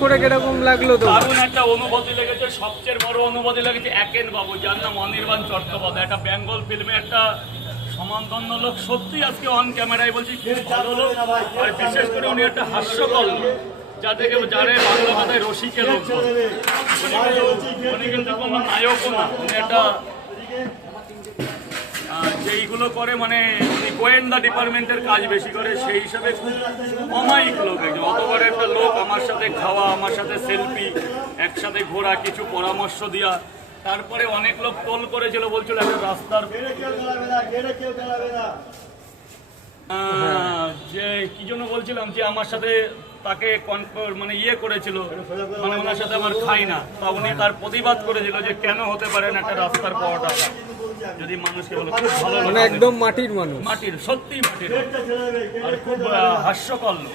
করে কিরকম লাগলো? তো দারুণ একটা অনুভূতি লেগেছে। সবচেয়ে বড় অনুভূতি লেগেছে একেন বাবু, যার নাম অনির্বাণ চট্টোপাধ্যায়, একটা বেঙ্গল ফিল্মে একটা সমানধন্য লোক। সত্যি আজকে অন ক্যামেরায় বলছি খুব ভালো লোক, আর বিশেষ করে উনি একটা হাস্যকর লোক, যা থেকে যারে বাংলা ভাষায় রসিকের লোক। উনি কিন্তু কোনো নায়কও না, উনি একটা যেইগুলো করে মানে উনি গোয়েন্দা ডিপার্টমেন্টের কাজ বেশি করে, সেই হিসাবে খুব অমায়িক লোক একজন। অত বড় একটা লোক আমার সাথে খাওয়া, আমার সাথে সেলফি, একসাথে ঘোরা, কিছু পরামর্শ দেওয়া। তারপরে অনেক লোক টোল করেছিল, বলছিল একটা রাস্তার যে কি জন্য বলছিলাম যে আমার সাথে তাকে মানে ইয়ে করেছিল, মানে ওনার সাথে আমার খাই না, তা উনি তার প্রতিবাদ করেছিল যে কেন হতে পারে না একটা রাস্তার পাওয়াটা যদি মানুষকে বলে। খুব ভালো, মানে একদম মাটির মানুষ, মাটির, সত্যি মাটির, আর খুব হাস্যকর লোক।